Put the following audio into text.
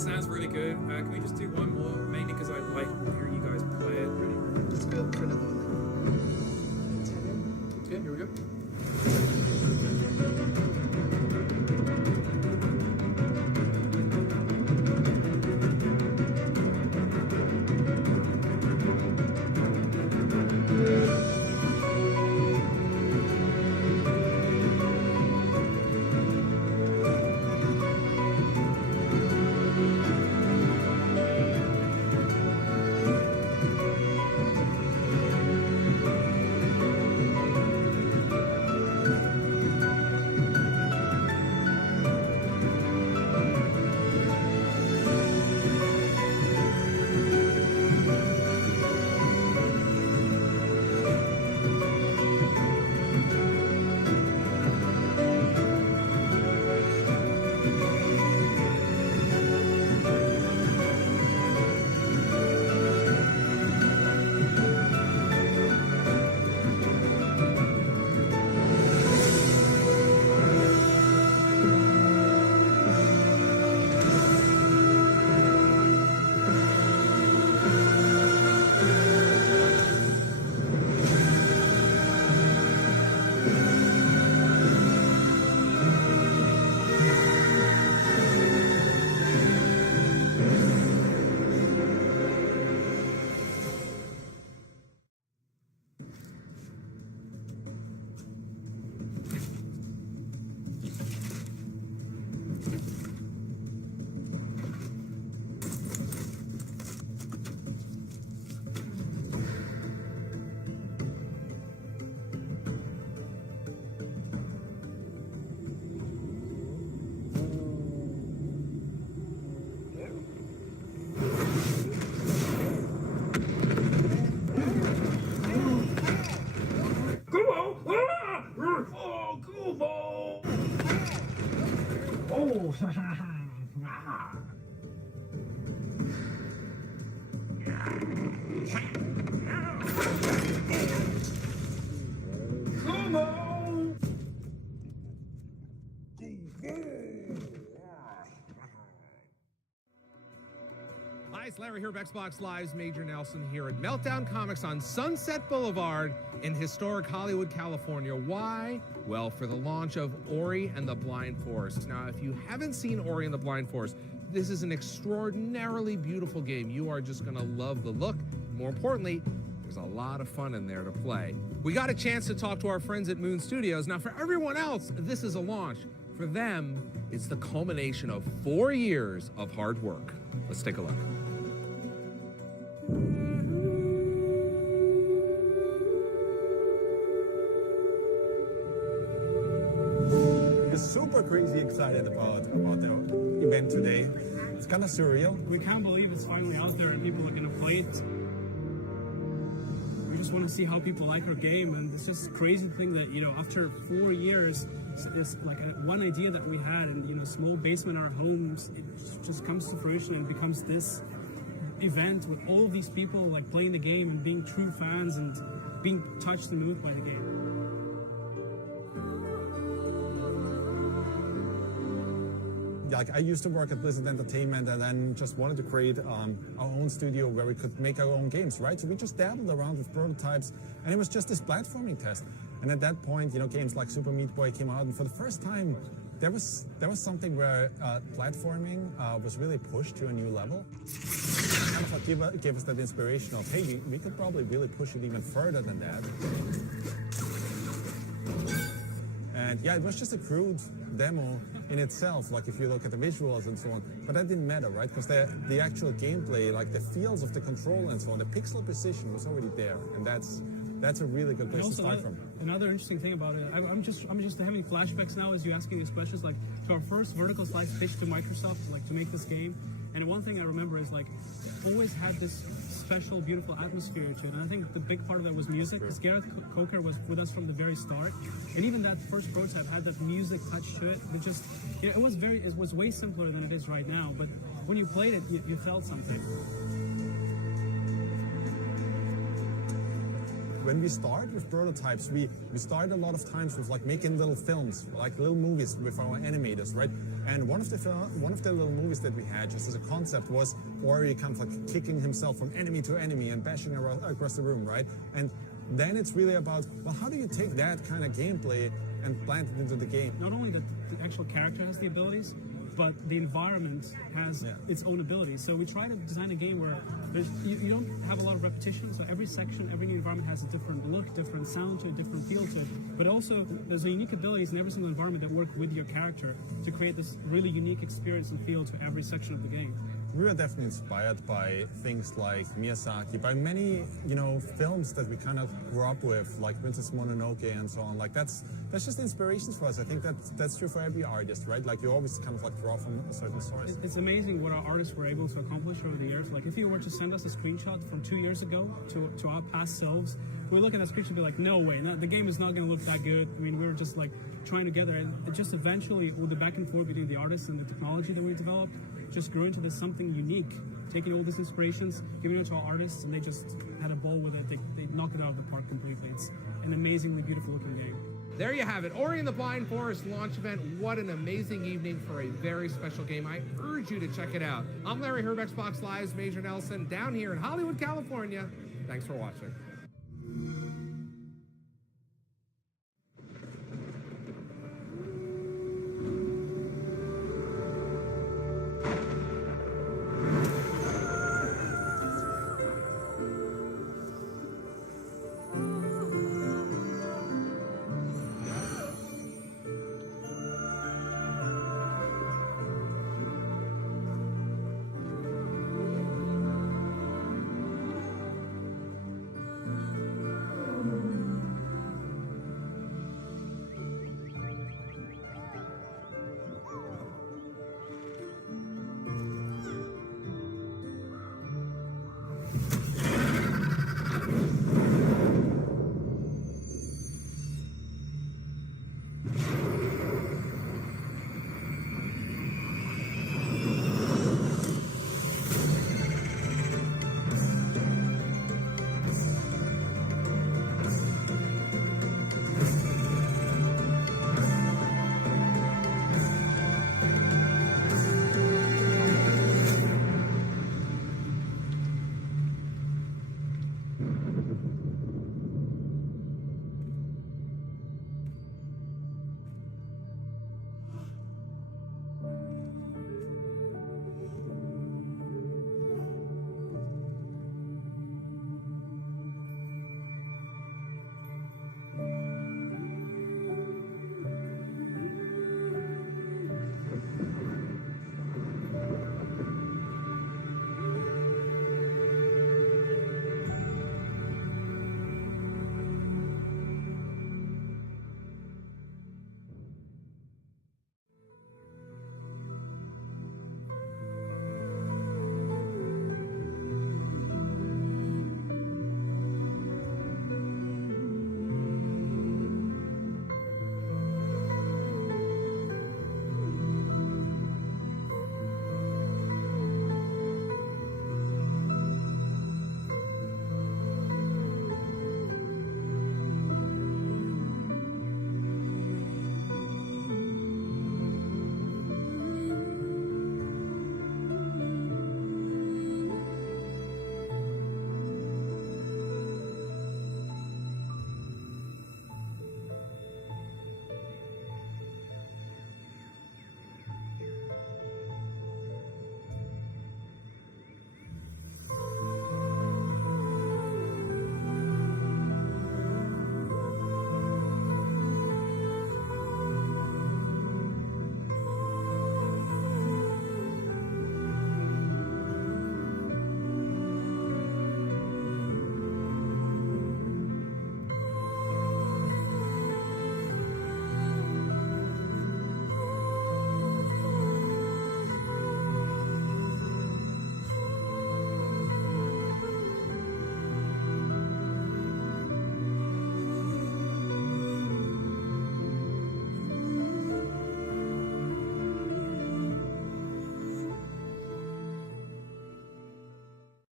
That sounds really good. Can we just do one more? Mainly because I like hearing you guys play it. Let's go for another one. Yeah, here we go. Hi, it's Larry here of Xbox Live's Major Nelson here at Meltdown Comics on Sunset Boulevard in historic Hollywood, California. Why? Well, for the launch of Ori and the Blind Forest. Now, if you haven't seen Ori and the Blind Forest, this is an extraordinarily beautiful game. You are just gonna love the look. More importantly, there's a lot of fun in there to play. We got a chance to talk to our friends at Moon Studios. Now, for everyone else, this is a launch. For them, it's the culmination of 4 years of hard work. Let's take a look. We're super crazy excited about the event today. It's kind of surreal. We can't believe it's finally out there and people are going to play it. We just want to see how people like our game, and it's just a crazy thing that, you know, after 4 years, it's like one idea that we had in, you know, small basement in our homes, it just comes to fruition and becomes this event with all of these people like playing the game and being true fans and being touched and moved by the game. Like, I used to work at Blizzard Entertainment and then just wanted to create our own studio where we could make our own games, right? So we just dabbled around with prototypes, and it was just this platforming test. And at that point, you know, games like Super Meat Boy came out, and for the first time, there was something where platforming was really pushed to a new level. Kind of gave us that inspiration of, hey, we could probably really push it even further than that. And yeah, it was just a crude demo in itself, like if you look at the visuals and so on, but that didn't matter, right? Because the actual gameplay, like the feels of the control and so on, the pixel precision was already there, and that's a really good place to start from. Another interesting thing about it, I'm just having flashbacks now as you asking these questions, like to our first vertical slice pitch to Microsoft, like to make this game. And one thing I remember is like always had this special, beautiful atmosphere to it. And I think the big part of that was music, because Gareth Coker was with us from the very start. And even that first prototype had that music touch to it. But just, you know, it was way simpler than it is right now. But when you played it, you felt something. when we start with prototypes, we start a lot of times with like making little films, like little movies with our animators, right? And one of the little movies that we had, just as a concept, was Ori kind of like kicking himself from enemy to enemy and bashing across the room, right? And then it's really about, well, how do you take that kind of gameplay and plant it into the game? Not only that the actual character has the abilities, but the environment has its own abilities. So we try to design a game where you don't have a lot of repetition, so every section, every new environment has a different look, different sound to it, different feel to it. But also, there's unique abilities in every single environment that work with your character to create this really unique experience and feel to every section of the game. We were definitely inspired by things like Miyazaki, by many, films that we kind of grew up with, like Princess Mononoke and so on. Like that's just inspirations for us. I think that's true for every artist, right? Like you always kind of like draw from a certain source. It's amazing what our artists were able to accomplish over the years. Like if you were to send us a screenshot from 2 years ago to our past selves, we look at that screenshot and be like, no way, the game is not going to look that good. I mean, we were just like trying together, and it just eventually, with the back and forth between the artists and the technology that we developed, just grew into this something unique, taking all these inspirations, giving it to our artists, and they just had a ball with it. They knocked it out of the park completely. It's an amazingly beautiful looking game. There you have it, Ori and the Blind Forest launch event. What an amazing evening for a very special game. I urge you to check it out. I'm Larry Herb, Xbox Live's Major Nelson, down here in Hollywood, California. Thanks for watching.